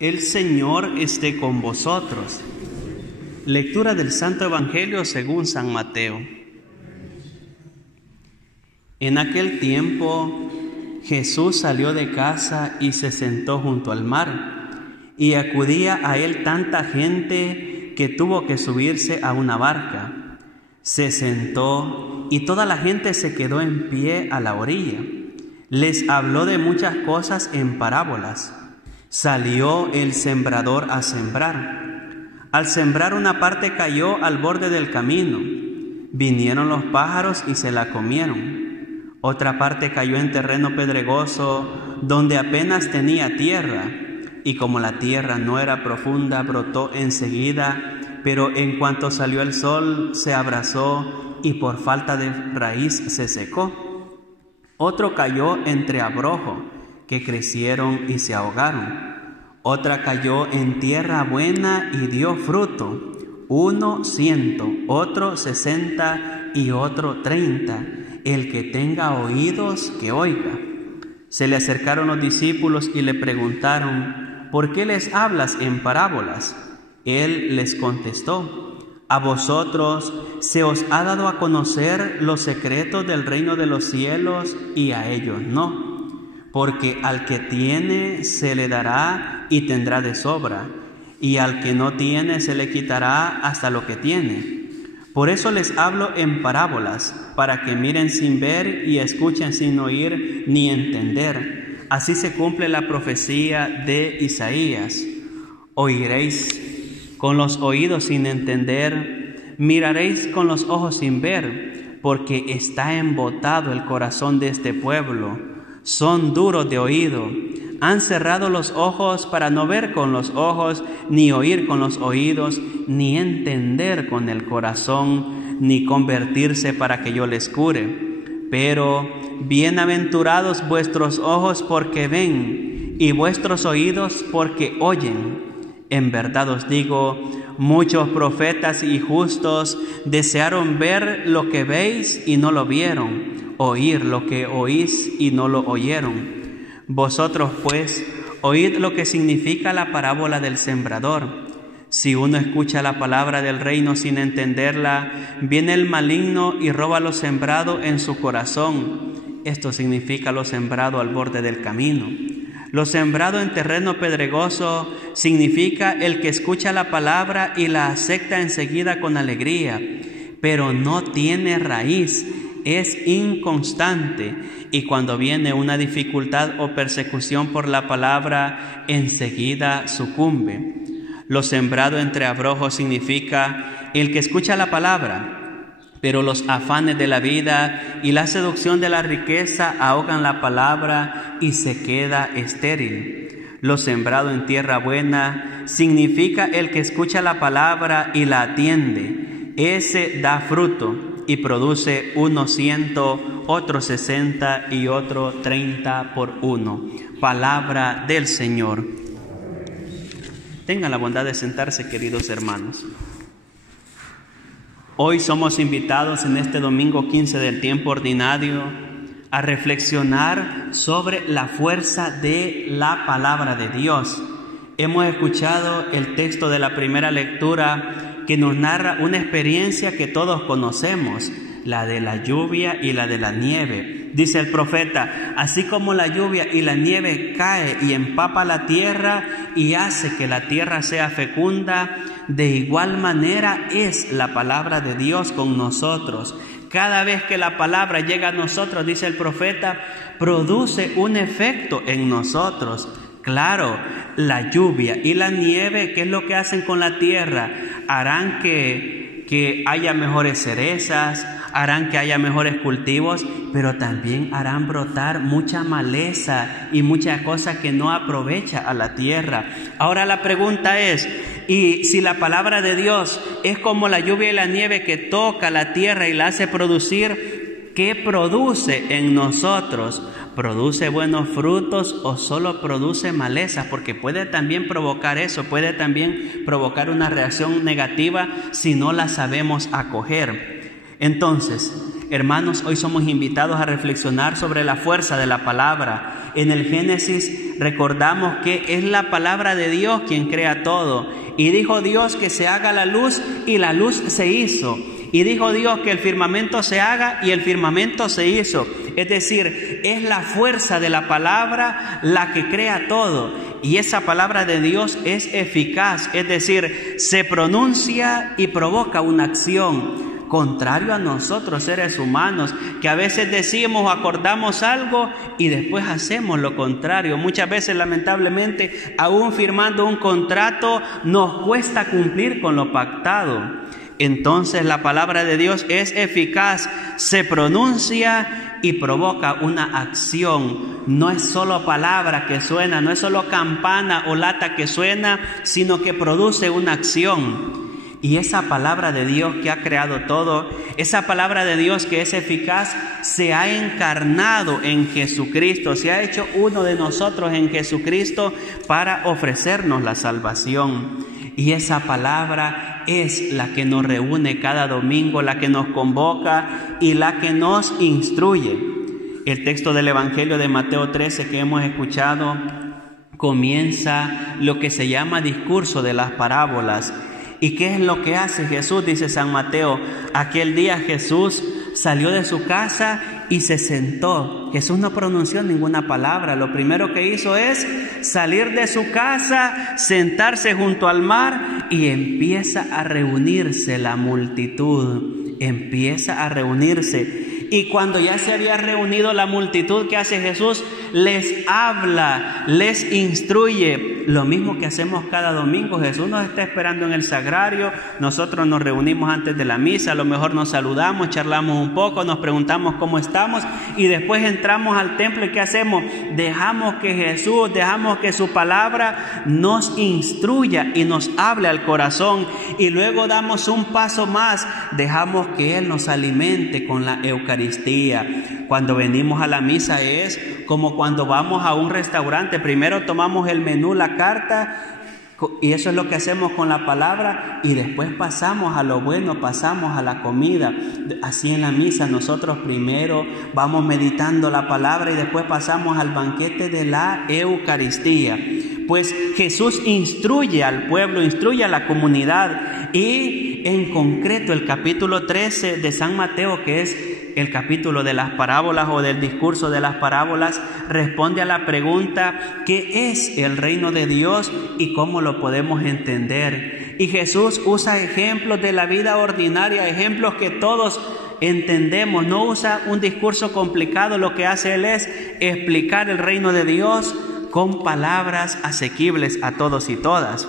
El Señor esté con vosotros. Lectura del Santo Evangelio según San Mateo. En aquel tiempo Jesús salió de casa y se sentó junto al mar, y acudía a él tanta gente que tuvo que subirse a una barca. Se sentó y toda la gente se quedó en pie a la orilla. Les habló de muchas cosas en parábolas. Salió el sembrador a sembrar. Al sembrar, una parte cayó al borde del camino. Vinieron los pájaros y se la comieron. Otra parte cayó en terreno pedregoso, donde apenas tenía tierra, y como la tierra no era profunda, brotó enseguida, pero en cuanto salió el sol se abrasó y por falta de raíz se secó. Otro cayó entre abrojos, que crecieron y se ahogaron. Otra cayó en tierra buena y dio fruto, 100, otro 60 y otro 30. El que tenga oídos, que oiga. Se le acercaron los discípulos y le preguntaron: ¿por qué les hablas en parábolas? Él les contestó: a vosotros se os ha dado a conocer los secretos del reino de los cielos, y a ellos no. Porque al que tiene se le dará y tendrá de sobra, y al que no tiene se le quitará hasta lo que tiene. Por eso les hablo en parábolas, para que miren sin ver y escuchen sin oír ni entender. Así se cumple la profecía de Isaías. Oiréis con los oídos sin entender, miraréis con los ojos sin ver, porque está embotado el corazón de este pueblo. Son duros de oído, han cerrado los ojos para no ver con los ojos, ni oír con los oídos, ni entender con el corazón, ni convertirse para que yo les cure. Pero bienaventurados vuestros ojos porque ven, y vuestros oídos porque oyen. En verdad os digo, muchos profetas y justos desearon ver lo que veis y no lo vieron, oír lo que oís y no lo oyeron. Vosotros pues oíd lo que significa la parábola del sembrador. Si uno escucha la palabra del reino sin entenderla, viene el maligno y roba lo sembrado en su corazón. Esto significa lo sembrado al borde del camino. Lo sembrado en terreno pedregoso significa el que escucha la palabra y la acepta enseguida con alegría, pero no tiene raíz, es inconstante, y cuando viene una dificultad o persecución por la palabra, enseguida sucumbe. Lo sembrado entre abrojos significa el que escucha la palabra, pero los afanes de la vida y la seducción de la riqueza ahogan la palabra y se queda estéril. Lo sembrado en tierra buena significa el que escucha la palabra y la atiende. Ese da fruto y produce 100, otro 60 y otro 30 por uno. Palabra del Señor. Tengan la bondad de sentarse, queridos hermanos. Hoy somos invitados en este domingo 15 del tiempo ordinario a reflexionar sobre la fuerza de la palabra de Dios. Hemos escuchado el texto de la primera lectura que nos narra una experiencia que todos conocemos, la de la lluvia y la de la nieve. Dice el profeta: así como la lluvia y la nieve cae y empapa la tierra y hace que la tierra sea fecunda, de igual manera es la palabra de Dios con nosotros. Cada vez que la palabra llega a nosotros, dice el profeta, produce un efecto en nosotros. Claro, la lluvia y la nieve, ¿qué es lo que hacen con la tierra? Harán que haya mejores cerezas, harán que haya mejores cultivos, pero también harán brotar mucha maleza y muchas cosas que no aprovecha a la tierra. Ahora la pregunta es, y si la palabra de Dios es como la lluvia y la nieve que toca la tierra y la hace producir, ¿qué produce en nosotros? ¿Produce buenos frutos o solo produce maleza? Porque puede también provocar eso, puede también provocar una reacción negativa si no la sabemos acoger. Entonces, Hermanos, hoy somos invitados a reflexionar sobre la fuerza de la palabra. En el Génesis recordamos que es la palabra de Dios quien crea todo. Y dijo Dios que se haga la luz, y la luz se hizo. Y dijo Dios que el firmamento se haga, y el firmamento se hizo. Es decir, es la fuerza de la palabra la que crea todo. Y esa palabra de Dios es eficaz, es decir, se pronuncia y provoca una acción. Contrario a nosotros, seres humanos, que a veces decimos o acordamos algo y después hacemos lo contrario. Muchas veces, lamentablemente, aún firmando un contrato, nos cuesta cumplir con lo pactado. Entonces, la palabra de Dios es eficaz, se pronuncia y provoca una acción. No es solo palabra que suena, no es solo campana o lata que suena, sino que produce una acción. Y esa palabra de Dios que ha creado todo, esa palabra de Dios que es eficaz, se ha encarnado en Jesucristo, se ha hecho uno de nosotros en Jesucristo para ofrecernos la salvación. Y esa palabra es la que nos reúne cada domingo, la que nos convoca y la que nos instruye. El texto del Evangelio de Mateo 13 que hemos escuchado comienza lo que se llama discurso de las parábolas. ¿Y qué es lo que hace Jesús? Dice San Mateo, aquel día Jesús salió de su casa y se sentó. Jesús no pronunció ninguna palabra. Lo primero que hizo es salir de su casa, sentarse junto al mar y empieza a reunirse la multitud. Empieza a reunirse. Y cuando ya se había reunido la multitud, ¿qué hace Jesús? Les habla, les instruye. Lo mismo que hacemos cada domingo. Jesús nos está esperando en el sagrario. Nosotros nos reunimos antes de la misa. A lo mejor nos saludamos, charlamos un poco, nos preguntamos cómo estamos. Y después entramos al templo. ¿Y qué hacemos? Dejamos que Jesús, dejamos que su palabra nos instruya y nos hable al corazón. Y luego damos un paso más. Dejamos que Él nos alimente con la Eucaristía. Cuando venimos a la misa es como cuando vamos a un restaurante. Primero tomamos el menú, la carta, y eso es lo que hacemos con la palabra, y después pasamos a lo bueno, pasamos a la comida. Así en la misa nosotros primero vamos meditando la palabra y después pasamos al banquete de la Eucaristía. Pues Jesús instruye al pueblo, instruye a la comunidad, y en concreto el capítulo 13 de San Mateo, que es el capítulo de las parábolas o del discurso de las parábolas, responde a la pregunta: ¿qué es el reino de Dios y cómo lo podemos entender? Y Jesús usa ejemplos de la vida ordinaria, ejemplos que todos entendemos. No usa un discurso complicado, lo que hace Él es explicar el reino de Dios con palabras asequibles a todos y todas.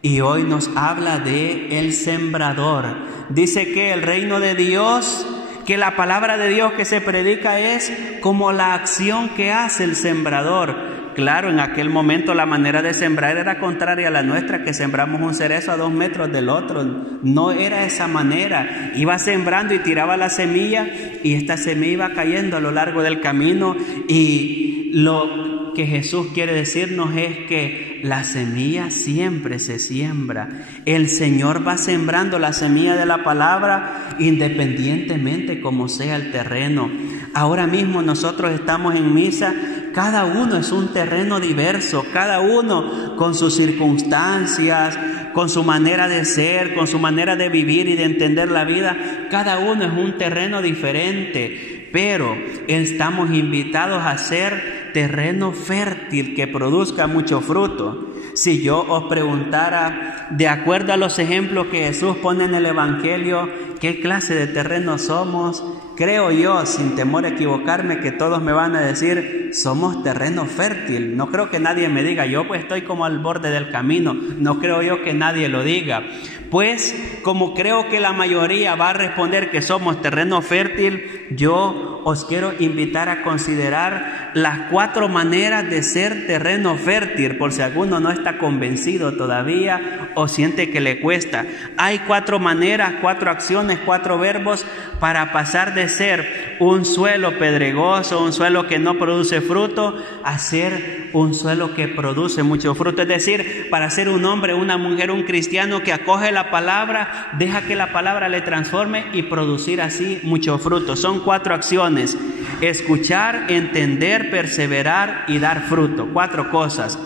Y hoy nos habla de el sembrador. Dice que el reino de Dios, que la palabra de Dios que se predica es como la acción que hace el sembrador. Claro, en aquel momento la manera de sembrar era contraria a la nuestra, que sembramos un cerezo a 2 metros del otro. No era esa manera. Iba sembrando y tiraba la semilla, y esta semilla iba cayendo a lo largo del camino. Y lo que Jesús quiere decirnos es que la semilla siempre se siembra. El Señor va sembrando la semilla de la palabra independientemente como sea el terreno. Ahora mismo nosotros estamos en misa. Cada uno es un terreno diverso, cada uno con sus circunstancias, con su manera de ser, con su manera de vivir y de entender la vida. Cada uno es un terreno diferente, pero estamos invitados a ser terreno fértil que produzca mucho fruto. Si yo os preguntara, de acuerdo a los ejemplos que Jesús pone en el Evangelio, ¿qué clase de terreno somos? Creo yo, sin temor a equivocarme, que todos me van a decir: somos terreno fértil. No creo que nadie me diga: yo pues estoy como al borde del camino. No creo yo que nadie lo diga. Pues como creo que la mayoría va a responder que somos terreno fértil, yo os quiero invitar a considerar las 4 maneras de ser terreno fértil, por si alguno no está convencido todavía o siente que le cuesta. Hay 4 maneras, 4 acciones, 4 verbos para pasar de ser un suelo pedregoso, un suelo que no produce fruto, a ser un suelo que produce mucho fruto. Es decir, para ser un hombre, una mujer, un cristiano que acoge la palabra, deja que la palabra le transforme y producir así mucho fruto. Son 4 acciones: escuchar, entender, perseverar y dar fruto. 4 cosas: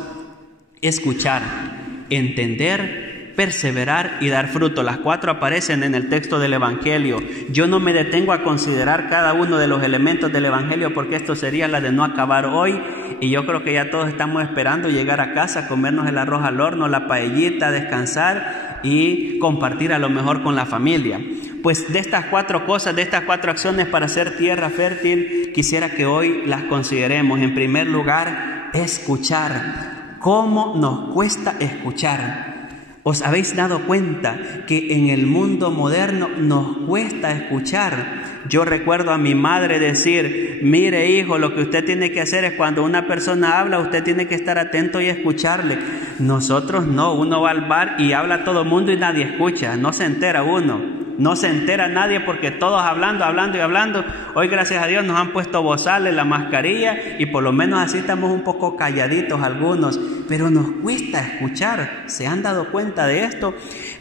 escuchar, entender, perseverar y dar fruto. Las 4 aparecen en el texto del Evangelio. Yo no me detengo a considerar cada uno de los elementos del Evangelio, porque esto sería la de no acabar hoy, y yo creo que ya todos estamos esperando llegar a casa, comernos el arroz al horno, la paellita, descansar y compartir a lo mejor con la familia. Pues de estas 4 cosas, de estas 4 acciones para hacer tierra fértil, quisiera que hoy las consideremos. En primer lugar, escuchar. ¿Cómo nos cuesta escuchar? ¿Os habéis dado cuenta que en el mundo moderno nos cuesta escuchar? Yo recuerdo a mi madre decir: mire hijo, lo que usted tiene que hacer es cuando una persona habla, usted tiene que estar atento y escucharle. Nosotros no, uno va al bar y habla a todo el mundo y nadie escucha, no se entera uno. No se entera nadie porque todos hablando. Hoy, gracias a Dios, nos han puesto bozales, la mascarilla, y por lo menos así estamos un poco calladitos algunos. Pero nos cuesta escuchar. ¿Se han dado cuenta de esto?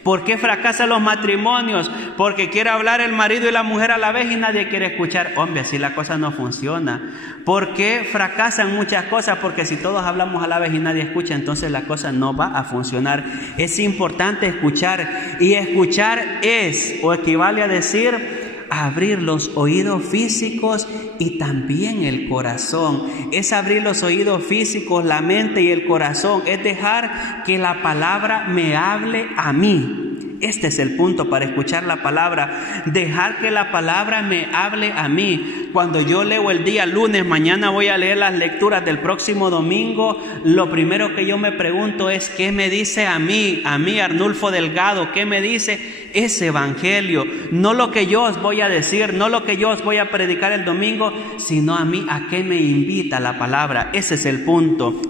¿Por qué fracasan los matrimonios? Porque quiere hablar el marido y la mujer a la vez y nadie quiere escuchar. Hombre, así la cosa no funciona. ¿Por qué fracasan muchas cosas? Porque si todos hablamos a la vez y nadie escucha, entonces la cosa no va a funcionar. Es importante escuchar, y escuchar es o equivale a decir abrir los oídos físicos y también el corazón. Es abrir los oídos físicos, la mente y el corazón. Es dejar que la palabra me hable a mí. Este es el punto para escuchar la palabra. Dejar que la palabra me hable a mí. Cuando yo leo el día lunes, mañana voy a leer las lecturas del próximo domingo, lo primero que yo me pregunto es: ¿qué me dice a mí, Arnulfo Delgado? ¿Qué me dice ese evangelio? No lo que yo os voy a decir, no lo que yo os voy a predicar el domingo, sino a mí, ¿a qué me invita la palabra? Ese es el punto.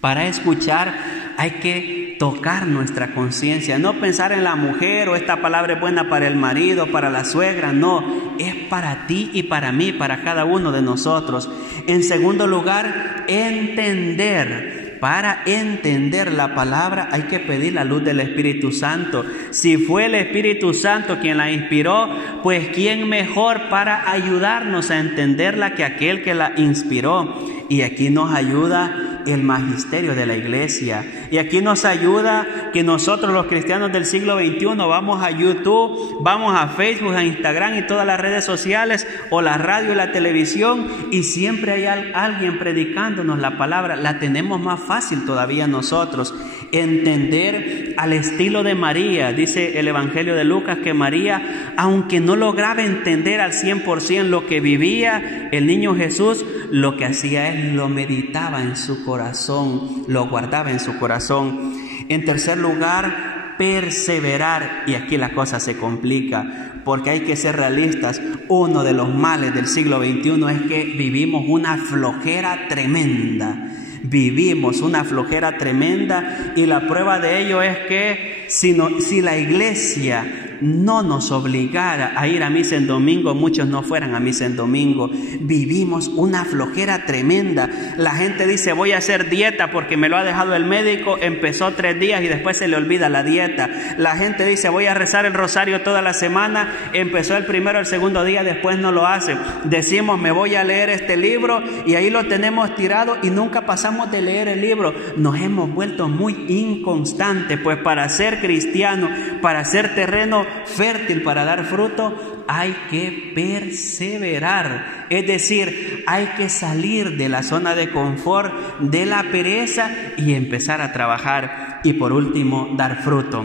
Para escuchar hay que tocar nuestra conciencia, no pensar en la mujer o esta palabra es buena para el marido, para la suegra. No, es para ti y para mí, para cada uno de nosotros. En segundo lugar, entender. Para entender la palabra hay que pedir la luz del Espíritu Santo. Si fue el Espíritu Santo quien la inspiró, pues ¿quién mejor para ayudarnos a entenderla que aquel que la inspiró? Y aquí nos ayuda el magisterio de la iglesia. Y aquí nos ayuda que nosotros los cristianos del siglo XXI vamos a YouTube, vamos a Facebook, a Instagram y todas las redes sociales, o la radio y la televisión, y siempre hay alguien predicándonos la palabra. La tenemos más fácil todavía nosotros. Entender al estilo de María. Dice el Evangelio de Lucas que María, aunque no lograba entender al 100% lo que vivía el niño Jesús, lo que hacía es lo meditaba en su corazón, lo guardaba en su corazón. En tercer lugar, perseverar. Y aquí la cosa se complica, porque hay que ser realistas. Uno de los males del siglo XXI es que vivimos una flojera tremenda. Vivimos una flojera tremenda, y la prueba de ello es que si la iglesia no nos obligara a ir a misa en domingo, muchos no fueran a misa en domingo. Vivimos una flojera tremenda. La gente dice: voy a hacer dieta porque me lo ha dejado el médico, empezó 3 días y después se le olvida la dieta. La gente dice: voy a rezar el rosario toda la semana, empezó el primero, el segundo día, después no lo hace. Decimos: me voy a leer este libro, y ahí lo tenemos tirado y nunca pasamos de leer el libro. Nos hemos vuelto muy inconstantes. Pues para ser cristiano, para ser terreno fértil, para dar fruto, hay que perseverar. Es decir, hay que salir de la zona de confort, de la pereza, y empezar a trabajar. Y por último, dar fruto.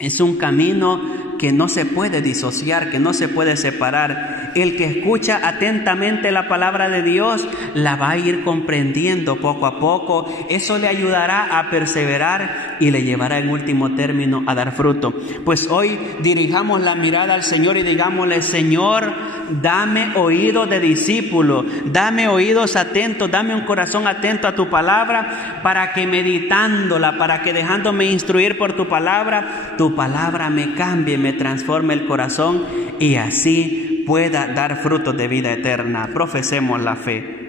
Es un camino que no se puede disociar, que no se puede separar. El que escucha atentamente la palabra de Dios la va a ir comprendiendo poco a poco. Eso le ayudará a perseverar y le llevará en último término a dar fruto. Pues hoy dirijamos la mirada al Señor y digámosle: Señor, dame oídos de discípulo, dame oídos atentos, dame un corazón atento a tu palabra, para que meditándola, para que dejándome instruir por tu palabra me cambie, me transforme el corazón, y así pueda dar frutos de vida eterna. Profesemos la fe.